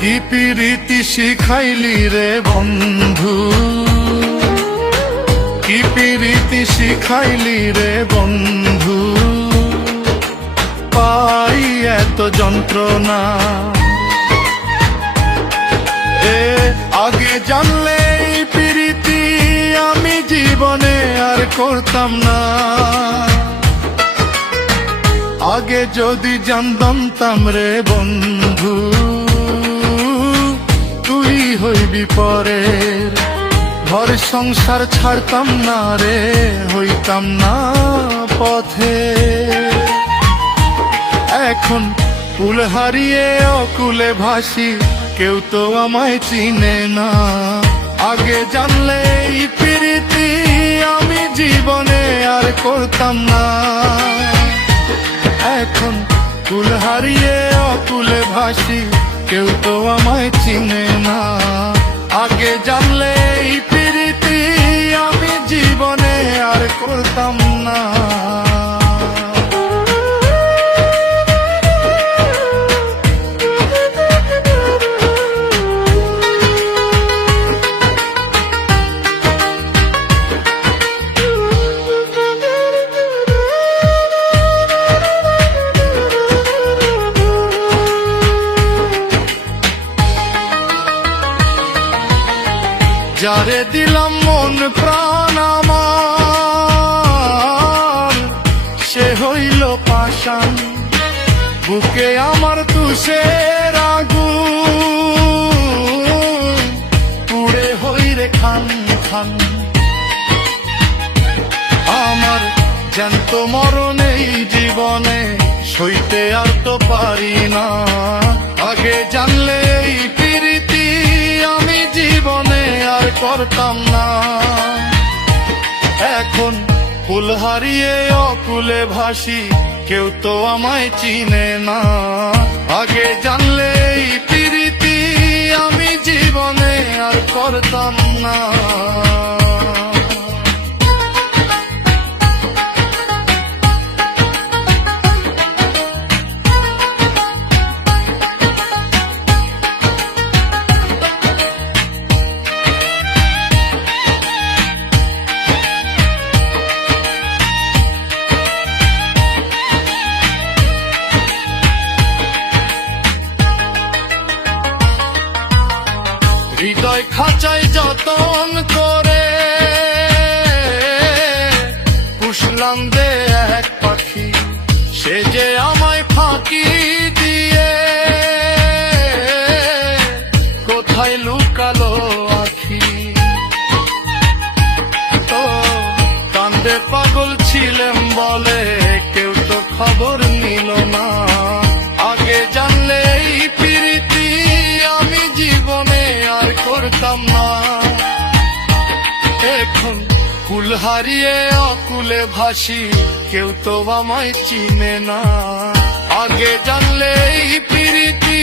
কি প্রীতি শিখাইলি রে বন্ধু, কি প্রীতি শিখাইলি রে বন্ধু, পাই এত যন্ত্রণা। আগে জানলে এই প্রীতি আমি জীবনে আর করতাম না। আগে যদি জানতাম রে বন্ধু, তুই হইবি পরের, ঘর সংসার ছাড়তাম না রে, হইতাম না পথে। এখন কুল হারিয়ে অকুলে ভাসি, কেউ তো আমায় চিনে না। আগে জানলে এই প্রীতি আমি জীবনে আর করতাম না। এখন কুল হারিয়ে অকুলে ভাসি, কেউ তো আমায় চিনে না। আগে জানলে এই প্রীতি আমি জীবনে আর করতাম না। যারে দিলাম মন প্রাণ আমার, সে হইল পাষাণ। বুকে আমার তুষের আগুন, পুড়ে হই রে খান খান। আমার জ্যান্ত মরণ এই জীবনে সইতে আর তো পারি না। আগে জানলে এই প্রীতি আমি জীবনে আর করতাম না। এখন কুল হারিয়ে অকুলে ভাসি, কেউ তো আমায় চিনে না। আগে জানলে এই প্রীতি আমি জীবনে আর করতাম না। হৃদয় খাঁচায় যতন করে পুষলাম দে এক পাখি, সে যে আমায় ফাঁকি দিয়ে কোথায় লুকালো আখি। তো কান্দে পাগল ছিলাম বলে কেউ তো খবর নিল না। আগে জানলে এই প্রীতি আমি জীবনে আর করতাম না। এখন কুল হারিয়ে অকুলে ভাসি, কেউ তো আমায় চিনে না। আগে জানলে এই প্রীতি